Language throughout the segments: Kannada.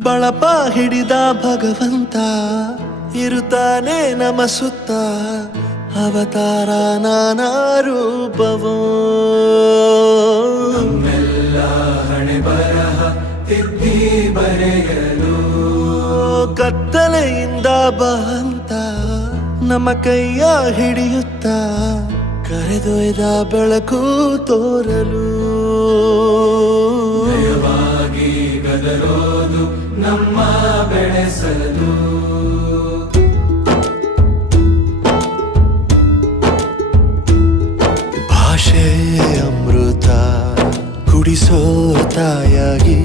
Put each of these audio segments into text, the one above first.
ಬಳಪ ಹಿಡಿದ ಭಗವಂತ ಇರುತ್ತಾನೆ ನಮ ಸುತ್ತ ಅವತಾರ ನಾನಾ ರೂಪವೋ ನಮ್ಮೆಲ್ಲ ಹಣೆ ಬರಹ ತಿದ್ದಿ ಬರೆಯಲು ಕತ್ತಲೆಯಿಂದ ಬಂತ ನಮ್ಮ ಕೈಯ ಹಿಡಿಯುತ್ತ ಕರೆದೊಯ್ದ ಬೆಳಕು ತೋರಲು ಭಯವಾಗಿ ಗದರೋದು ನಮ್ಮ ಬೆಳೆಸಲು ಭಾಷೆ ಅಮೃತ ಕುಡಿಸೋ ತಾಯಾಗಿ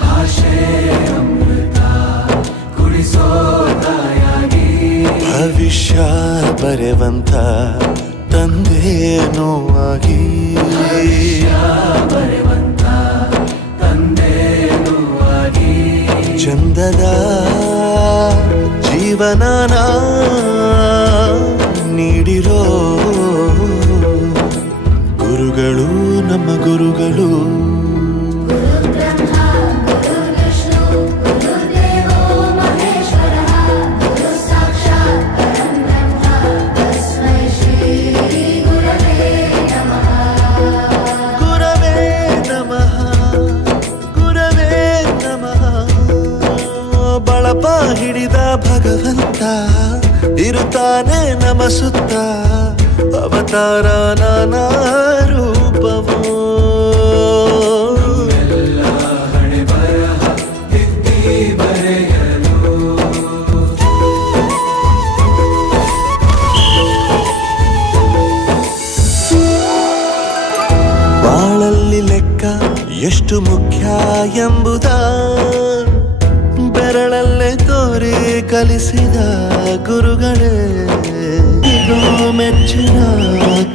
ಭಾಷೆ ಅಮೃತ ಕುಡಿಸೋ ತಾಯಾಗಿ ಭವಿಷ್ಯ ಬರೆವಂತ ತಂದೇನೋ ಆಗಿ ಬರೆವಂತ ತಂದೇನೂ ಆಗಿ ಚಂದದ ಜೀವನನ ನೀಡಿರೋ ಗುರುಗಳು ನಮ್ಮ ಗುರುಗಳು ಗುರವೇ ನಮಃ ಗುರವೇ ನಮಃ ಬಳಪ ಹಿಡಿದ ಭಗವಂತ ಇರುತ್ತಾನೆ ನಮ ಸುತ್ತ ಅವತಾರ ನಾನಾ ರೂಪವೋ ಎಲ್ಲ ಹಣೆ ಬರಹ ತಿದ್ದಿ ಬರೆಯಲು ಬಾಳಲ್ಲಿ ಲೆಕ್ಕ ಎಷ್ಟು ಮುಖ್ಯ ಎಂಬುದ ಬೆರಳಲ್ಲೇ ತೋರಿ ಕಲಿಸಿದ ಗುರುಗಳೇ ಇದು ಮೆಚ್ಚಿನ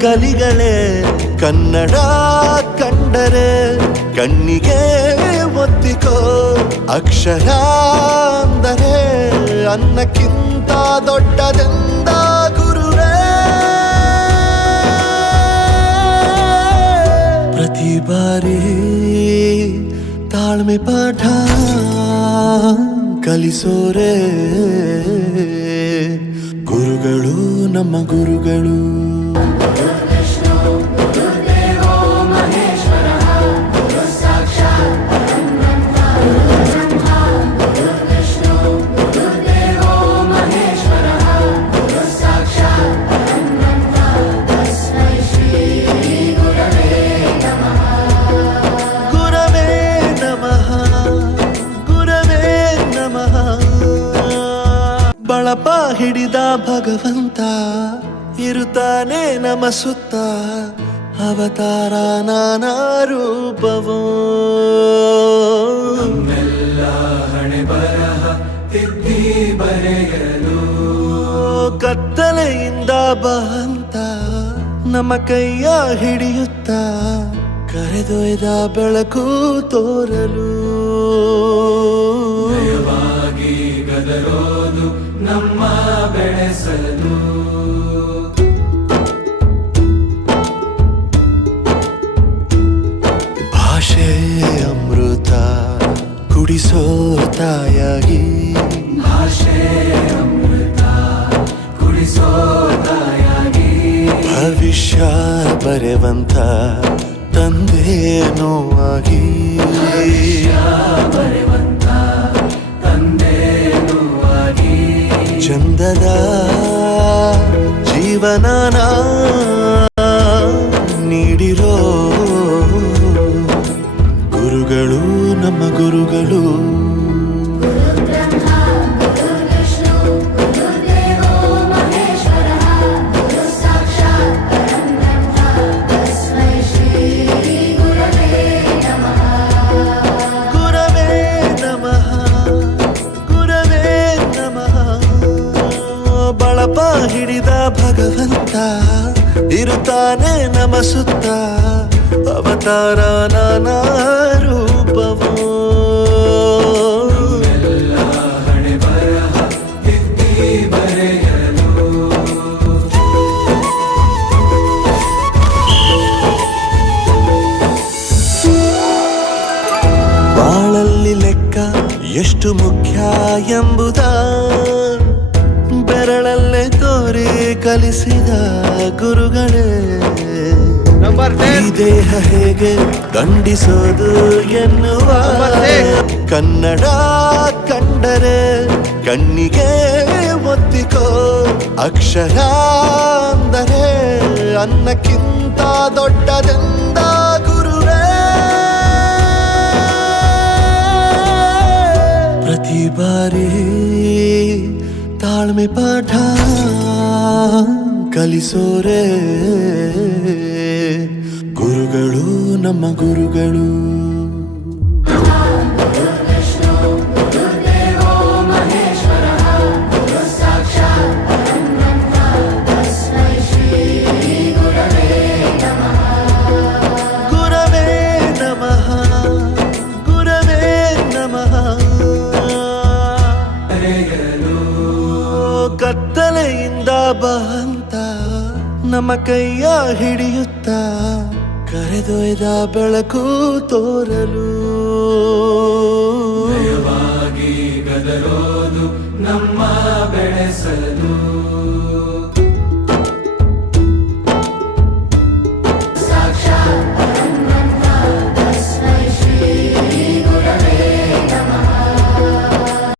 ಕಲಿಗಳೇ ಕನ್ನಡ ಕಂಡರೆ ಕಣ್ಣಿಗೆ ಒತ್ತಿಕೋ ಅಕ್ಷರ ಅಂದರೆ ಅನ್ನಕ್ಕಿಂತ ದೊಡ್ಡದೆಂದ ಗುರುವೇ ಪ್ರತಿ ಬಾರಿ ತಾಳ್ಮೆ ಪಾಠ ಕಲಿಸೋರೆ ಗುರುಗಳು ನಮ್ಮ ಗುರುಗಳು ಗುರವೇ ನಮಃ ಗುರವೇ ನಮಃ ಬಳಪ ಹಿಡಿದ ಭಗವಂತ ಇರುತ್ತಾನೆ ನಮ ಸುತ್ತ ಅವತಾರ ನಾನಾ ರೂಪವೋ ನಮ್ಮೆಲ್ಲ ಹಣೆ ಬರಹ ತಿದ್ದಿ ಬರೆಯಲು ಕತ್ತಲೆಯಿಂದ ಬಂತ ನಮ್ಮ ಕೈಯ ಹಿಡಿಯುತ್ತ ಕರೆದೊಯ್ದ ಬೆಳಕು ತೋರಲು ಭಯವಾಗಿ ಗದರೋದು ನಮ್ಮ ಬೆಳೆಸಲು ಭಾಷೆ ಅಮೃತ ಕುಡಿಸೋ ತಾಯಾಗಿ ಭಾಷೆ ಅಮೃತ ಕುಡಿಸೋ ತಾಯಾಗಿ ಭವಿಷ್ಯ ಬರೆವಂತ ತಂದೇನೋ ಆಗಿ ಬರೆವಂತ ತಂದೇನೂ ಆಗಿ ಚಂದದ ಜೀವನನ ನೀಡಿರೋ ಗುರುಗಳು ನಮ್ಮ ಗುರುಗಳು ಗುರವೇ ನಮಃ ಗುರವೇ ನಮಃ ಬಳಪ ಹಿಡಿದ ಭಗವಂತ ಇರುತ್ತಾನೆ ನಮ ಸುತ್ತ ಅವತಾರ ನಾನಾ ರೂಪವೋ ಎಲ್ಲ ಹಣೆ ಬರಹ ತಿದ್ದಿ ಬರೆಯಲು ಎಷ್ಟು ಮುಖ್ಯ ಎಂಬುದ ಬೆರಳಲ್ಲೇ ತೋರಿ ಕಲಿಸಿದ ಗುರುಗಳೇ. ಈ ದೇಹ ಹೇಗೆ ದಂಡಿಸೋದು ಎನ್ನುವ ಕನ್ನಡ ಕಂಡರೆ ಕಣ್ಣಿಗೆ ಒತ್ತಿಕೋ. ಅಕ್ಷರ ಅಂದರೆ ಅನ್ನಕ್ಕಿಂತ ದೊಡ್ಡದೆಂದ ಗುರುವೇ. ಪ್ರತಿ ಬಾರಿ ತಾಳ್ಮೆ ಪಾಠ ಕಲಿಸೋರೆ ಗುರುಗಳು, ನಮ್ಮ ಗುರುಗಳು. ಗುರವೇ ನಮಃ, ಗುರವೇ ನಮಃ. ಕತ್ತಲೆಯಿಂದ ಬಂತ ನಮ್ಮ ಕೈಯ ಹಿಡಿಯುತ್ತ ಕರೆದೊಯ್ದ ಬೆಳಕು ತೋರಲು. ದಯವಾಗಿ ಗದರೋದು ನಮ್ಮ ಬೆಳೆಸಲು.